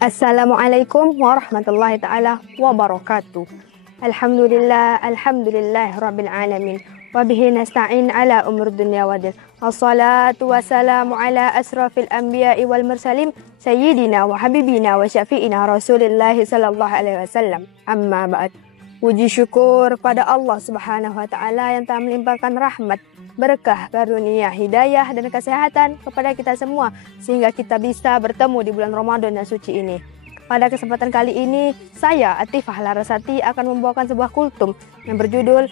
Assalamualaikum warahmatullahi ta'ala wabarakatuh. Alhamdulillah rabbil alamin. Wabihi nasta'in ala umur dunya wadin. Assalatu wassalamu ala asrafil anbiya'i wal mursalin. Sayyidina wa habibina wa syafi'ina rasulillahi sallallahu alaihi wasallam. Amma ba'd. Puji syukur pada Allah subhanahu wa ta'ala yang telah melimpahkan rahmat, berkah, karunia, hidayah, dan kesehatan kepada kita semua sehingga kita bisa bertemu di bulan Ramadan yang suci ini. Pada kesempatan kali ini, saya Atifah Larasati akan membawakan sebuah kultum yang berjudul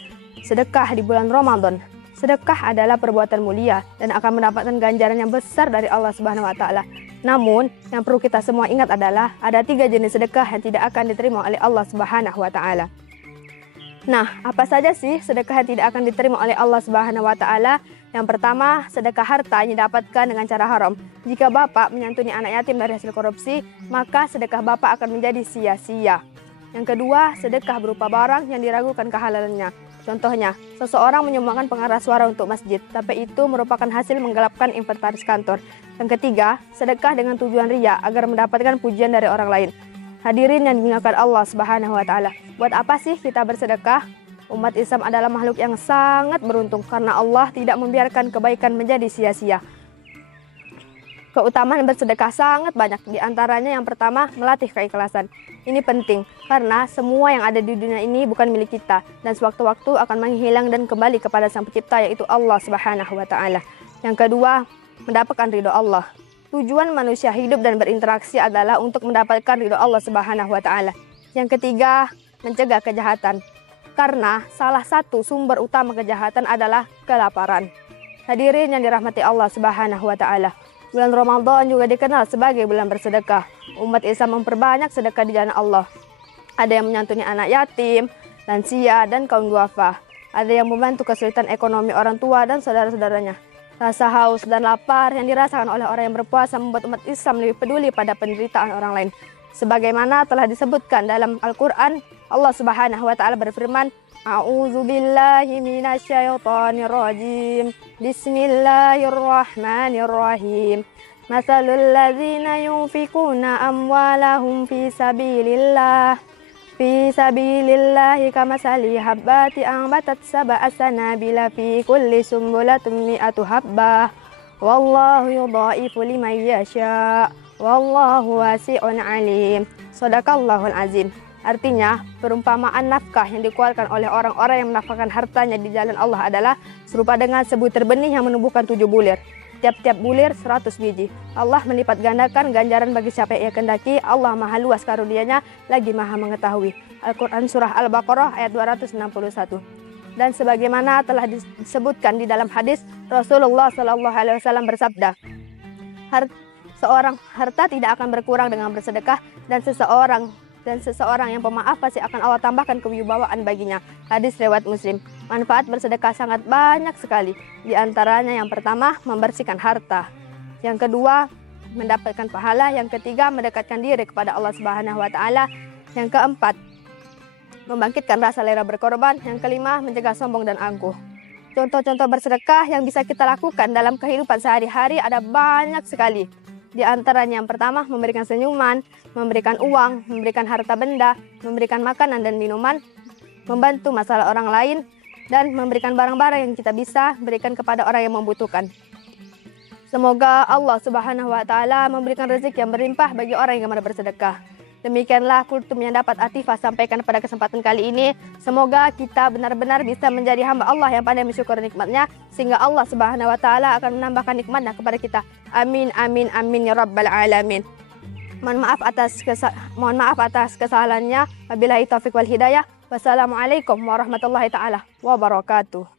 Sedekah di bulan Ramadan. Sedekah adalah perbuatan mulia dan akan mendapatkan ganjaran yang besar dari Allah Subhanahu wa taala. Namun, yang perlu kita semua ingat adalah ada 3 jenis sedekah yang tidak akan diterima oleh Allah Subhanahu wa taala. Nah, apa saja sih sedekah yang tidak akan diterima oleh Allah Subhanahu wa taala? Yang pertama, sedekah harta yang didapatkan dengan cara haram. Jika bapak menyantuni anak yatim dari hasil korupsi, maka sedekah bapak akan menjadi sia-sia. Yang kedua, sedekah berupa barang yang diragukan kehalalannya. Contohnya, seseorang menyumbangkan pengeras suara untuk masjid, tapi itu merupakan hasil menggelapkan inventaris kantor. Yang ketiga, sedekah dengan tujuan riya agar mendapatkan pujian dari orang lain. Hadirin yang dimuliakan Allah Subhanahu wa taala. Buat apa sih kita bersedekah? Umat Islam adalah makhluk yang sangat beruntung karena Allah tidak membiarkan kebaikan menjadi sia-sia. Keutamaan bersedekah sangat banyak. Di antaranya yang pertama, melatih keikhlasan. Ini penting karena semua yang ada di dunia ini bukan milik kita dan sewaktu-waktu akan menghilang dan kembali kepada Sang Pencipta yaitu Allah Subhanahu wa taala. Yang kedua, mendapatkan ridho Allah. Tujuan manusia hidup dan berinteraksi adalah untuk mendapatkan ridho Allah Subhanahu wa taala. Yang ketiga, mencegah kejahatan. Karena salah satu sumber utama kejahatan adalah kelaparan. Hadirin yang dirahmati Allah Subhanahu wa taala. Bulan Ramadan juga dikenal sebagai bulan bersedekah. Umat Islam memperbanyak sedekah di jalan Allah. Ada yang menyantuni anak yatim, lansia, dan kaum duafa. Ada yang membantu kesulitan ekonomi orang tua dan saudara-saudaranya. Rasa haus dan lapar yang dirasakan oleh orang yang berpuasa membuat umat Islam lebih peduli pada penderitaan orang lain. Sebagaimana telah disebutkan dalam Al-Quran, Allah Subhanahu wa taala berfirman, A'udzu billahi minasyaitonir rajim. Bismillahirrahmanirrahim. Matsalul ladzina yunfikuna amwalahum fi sabilillahi kamasali habbati ambatat sab'a sanabila fi kulli sumbulatin mi'atu habbah. Wallahu yudha'ifu liman yasha. Wallahu wasi'un alim. Shadaqallahul azim. Artinya, perumpamaan nafkah yang dikeluarkan oleh orang-orang yang menafkahkan hartanya di jalan Allah adalah serupa dengan sebutir benih yang menumbuhkan 7 bulir. Tiap-tiap bulir 100 biji. Allah melipat gandakan ganjaran bagi siapa yang ia kehendaki. Allah maha luas karunia-Nya, lagi maha mengetahui. Al-Quran Surah Al-Baqarah ayat 261. Dan sebagaimana telah disebutkan di dalam hadis, Rasulullah SAW bersabda, harta tidak akan berkurang dengan bersedekah, dan seseorang yang pemaaf pasti akan Allah tambahkan kewibawaan baginya. Hadis riwayat Muslim. Manfaat bersedekah sangat banyak sekali. Di antaranya yang pertama, membersihkan harta. Yang kedua, mendapatkan pahala. Yang ketiga, mendekatkan diri kepada Allah Subhanahu wa taala. Yang keempat, membangkitkan rasa lera berkorban. Yang kelima, mencegah sombong dan angkuh. Contoh-contoh bersedekah yang bisa kita lakukan dalam kehidupan sehari-hari ada banyak sekali. Di antaranya yang pertama, memberikan senyuman, memberikan uang, memberikan harta benda, memberikan makanan dan minuman, membantu masalah orang lain, dan memberikan barang-barang yang kita bisa berikan kepada orang yang membutuhkan. Semoga Allah Subhanahu wa taala memberikan rezeki yang berlimpah bagi orang yang gemar bersedekah. Demikianlah kultum yang dapat Atifah sampaikan pada kesempatan kali ini. Semoga kita benar-benar bisa menjadi hamba Allah yang pandai mensyukur nikmatnya, sehingga Allah Subhanahu wa taala akan menambahkan nikmatnya kepada kita. Amin amin amin ya rabbal alamin. Mohon maaf atas kesalahannya. Wabillahi taufiq wal hidayah. Wassalamualaikum warahmatullahi taala wabarakatuh.